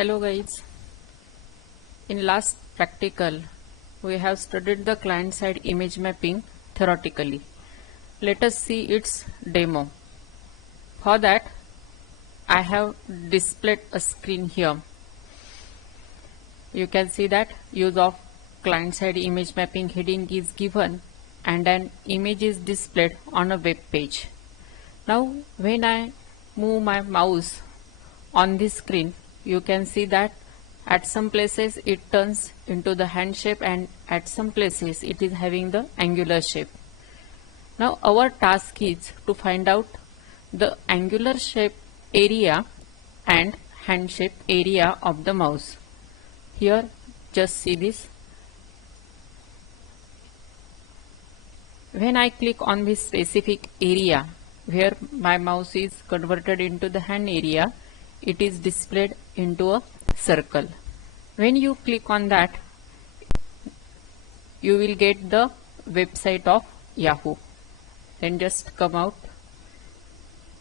Hello guys, in last practical we have studied the client side image mapping theoretically. Let us see its demo. For that I have displayed a screen here. You can see that use of client side image mapping heading is given and an image is displayed on a web page. Now when I move my mouse on this screen, you can see that at some places it turns into the hand shape and at some places it is having the angular shape. Now our task is to find out the angular shape area and hand shape area of the mouse. Here just see this. When I click on this specific area where my mouse is converted into the hand area, it is displayed into a circle. When you click on that, you will get the website of Yahoo. Then just come out.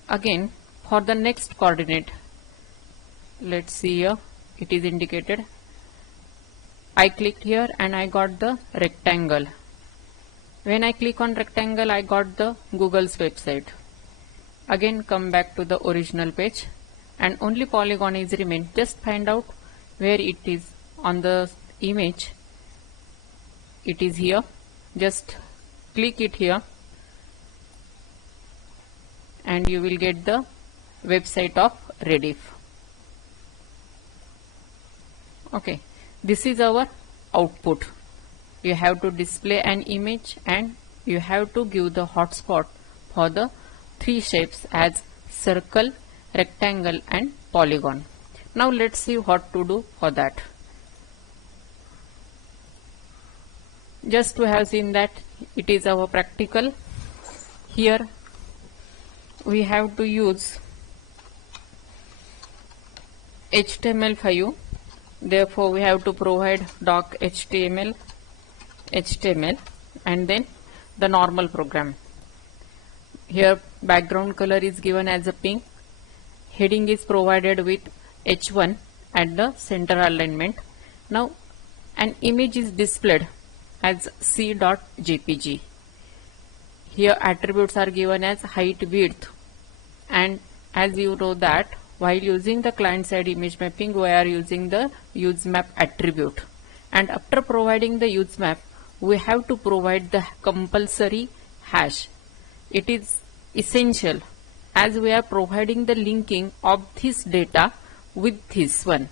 Again for the next coordinate, let's see here, it is indicated. I clicked here and I got the rectangle. When I click on rectangle, I got the Google's website. Again come back to the original page and only polygon is remain. Just find out where it is on the image. It is here. Just click it here and you will get the website of Rediff. Okay, this is our output. You have to display an image and you have to give the hotspot for the three shapes as circle, rectangle and polygon. Now let's see what to do for that. Just to have seen that it is our practical. Here we have to use HTML5. Therefore we have to provide doc HTML and then the normal program. Here background color is given as a pink. Heading is provided with H1 at the center alignment. Now an image is displayed as c.jpg. Here attributes are given as height, width, and as you know that while using the client side image mapping we are using the use map attribute, and after providing the use map we have to provide the compulsory hash. It is essential as we are providing the linking of this data with this one.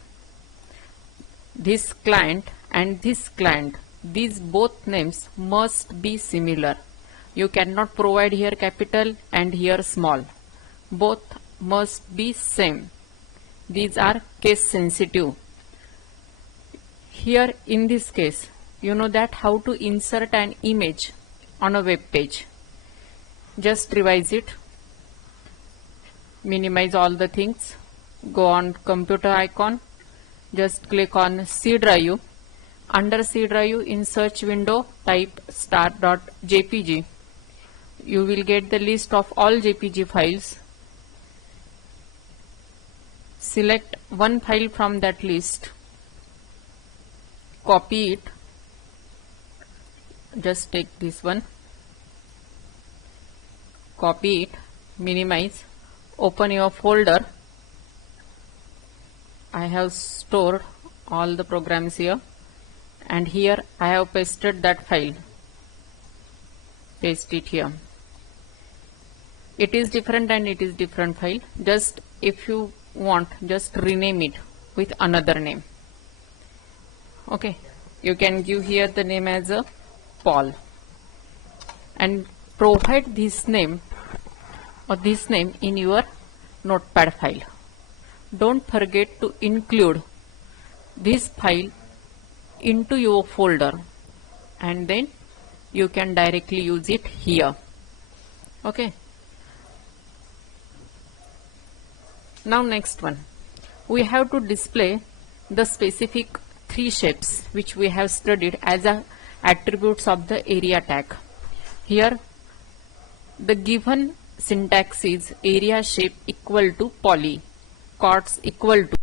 This client and this client, these both names must be similar. You cannot provide here capital and here small. Both must be same. These are case sensitive. Here in this case, you know that how to insert an image on a web page. Just revise it. Minimize all the things. Go on computer icon. Just click on C drive. Under C drive in search window type star.jpg. You will get the list of all JPG files. Select one file from that list. Copy it. Just take this one. Copy it. Minimize. Open your folder. I have stored all the programs here and here I have pasted that file. Paste it here. It is different and it is different file. Just if you want, just rename it with another name. Okay, you can give here the name as a Paul and provide this name or this name in your notepad file. Don't forget to include this file into your folder and then you can directly use it here. Okay. Now next one, we have to display the specific three shapes which we have studied as a attributes of the area tag. Here the given syntax is area shape equal to poly, chords equal to